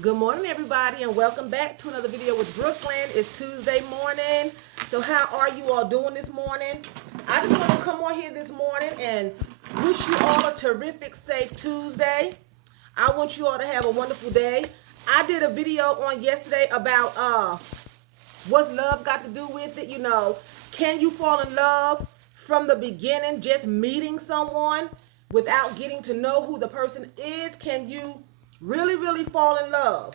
Good morning, everybody, and welcome back to another video with Brooklyn. It's Tuesday morning. So how are you all doing this morning? I just want to come on here this morning and wish you all a terrific, safe Tuesday. I want you all to have a wonderful day. I did a video on yesterday about what's love got to do with it. Can you fall in love from the beginning, just meeting someone without getting to know who the person is? Can you really fall in love?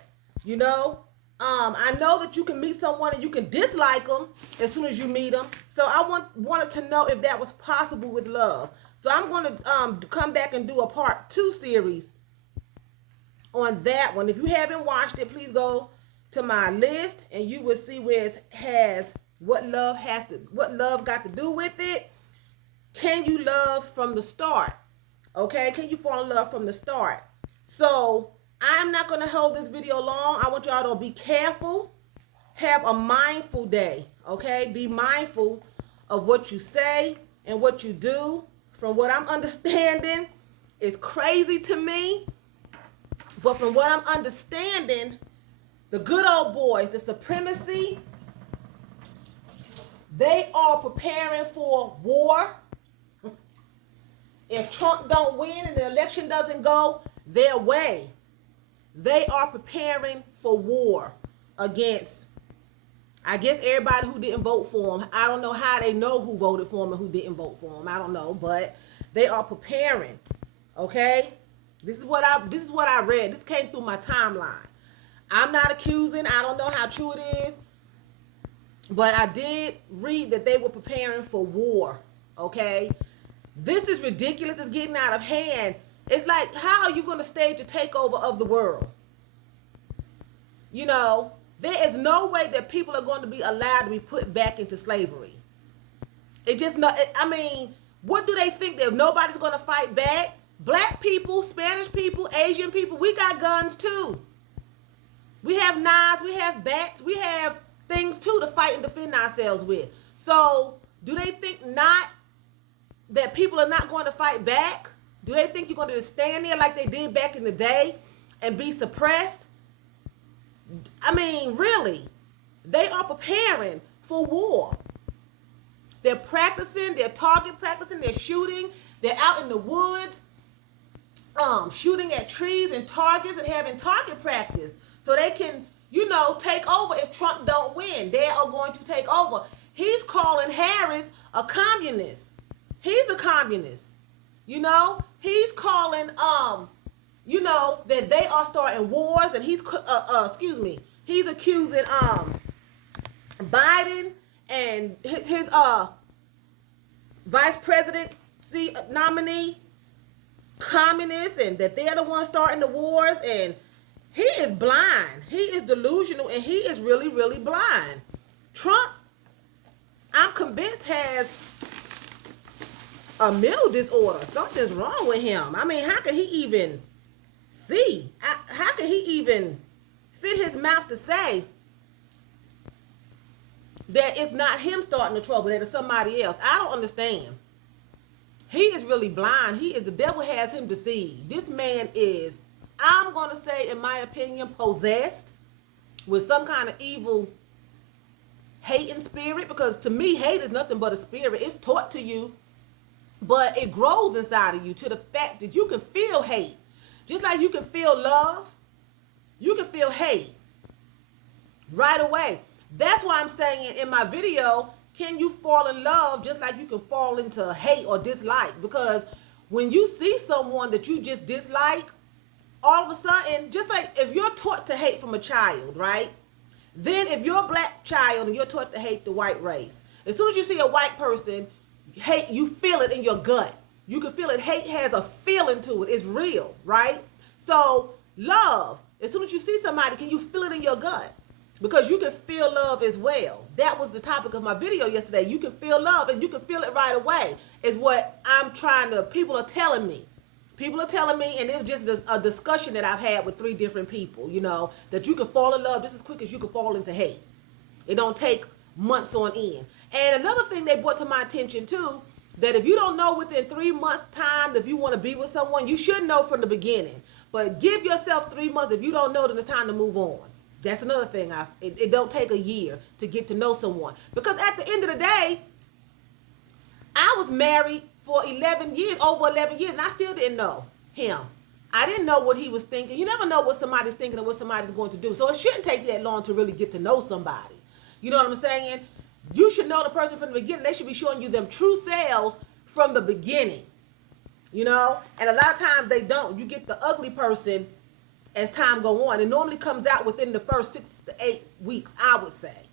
I know that you can meet someone and you can dislike them as soon as you meet them. So I wanted to know if that was possible with love. So I'm going to come back and do a part 2 series on that one. If you haven't watched it, please go to my list and you will see where it has what love got to do with it. Can you love from the start? Okay, can you fall in love from the start? So I'm not going to hold this video long. I want y'all to be careful. Have a mindful day, okay? Be mindful of what you say and what you do. From what I'm understanding, it's crazy to me. But from what I'm understanding, the good old boys, the supremacy, they are preparing for war. If Trump don't win and the election doesn't go their way, they are preparing for war against, I guess, everybody who didn't vote for him. I don't know how they know who voted for him and who didn't vote for him. I don't know, but they are preparing. Okay? This is what I read. This came through my timeline. I'm not accusing. I don't know how true it is. But I did read that they were preparing for war. Okay? This is ridiculous. It's getting out of hand. It's like, how are you going to stage a takeover of the world? There is no way that people are going to be allowed to be put back into slavery. What do they think? That nobody's going to fight back? Black people, Spanish people, Asian people, we got guns too. We have knives, we have bats, we have things too to fight and defend ourselves with. So, do they think not that people are not going to fight back? Do they think you're going to just stand there like they did back in the day and be suppressed? Really, they are preparing for war. They're practicing, they're target practicing, they're shooting, they're out in the woods, shooting at trees and targets and having target practice so they can, take over if Trump don't win. They are going to take over. He's calling Harris a communist. He's a communist. He's calling, that they are starting wars, and he's accusing, Biden and his vice presidency nominee communists, and that they're the ones starting the wars, and he is blind. He is delusional, and he is really blind. Trump, I'm convinced, has a mental disorder. Something's wrong with him. How can he even see? How can he even fit his mouth to say that it's not him starting the trouble, that it's somebody else? I don't understand. He is really blind. The devil has him deceived. This man is, I'm going to say, in my opinion, possessed with some kind of evil hating spirit, because to me, hate is nothing but a spirit. It's taught to you, but it grows inside of you to the fact that you can feel hate. Just like you can feel love, you can feel hate right away. That's why I'm saying in my video, can you fall in love just like you can fall into hate or dislike? Because when you see someone that you just dislike, all of a sudden, just like if you're taught to hate from a child, right? Then if you're a black child and you're taught to hate the white race, as soon as you see a white person, hate, you feel it in your gut. You can feel it. Hate has a feeling to it. It's real, right? So love, as soon as you see somebody, can you feel it in your gut? Because you can feel love as well. That was the topic of my video yesterday. You can feel love and you can feel it right away, is what people are telling me. People are telling me, and it was just a discussion that I've had with 3 different people, that you can fall in love just as quick as you can fall into hate. It don't take months on end. And another thing they brought to my attention too, that if you don't know within 3 months time if you want to be with someone, you should know from the beginning. But give yourself 3 months. If you don't know, then it's time to move on. That's another thing. It don't take a year to get to know someone. Because at the end of the day, I was married for 11 years, over 11 years, and I still didn't know him. I didn't know what he was thinking. You never know what somebody's thinking or what somebody's going to do. So it shouldn't take you that long to really get to know somebody. You know what I'm saying? You should know the person from the beginning. They should be showing you them true selves from the beginning. You know? And a lot of times they don't. You get the ugly person as time go on. It normally comes out within the first 6 to 8 weeks, I would say.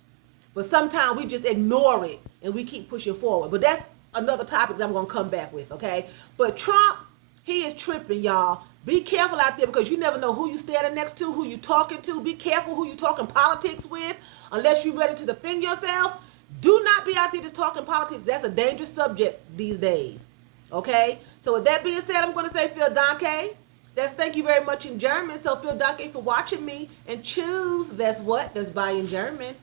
But sometimes we just ignore it and we keep pushing forward. But that's another topic that I'm going to come back with, okay? But Trump, he is tripping, y'all. Be careful out there because you never know who you standing next to, who you talking to. Be careful who you talking politics with unless you're ready to defend yourself. Do not be out there just talking politics. That's a dangerous subject these days, okay? So with that being said, I'm going to say vielen Dank. That's thank you very much in German. So vielen Dank for watching me. And choose, that's what? That's bye in German.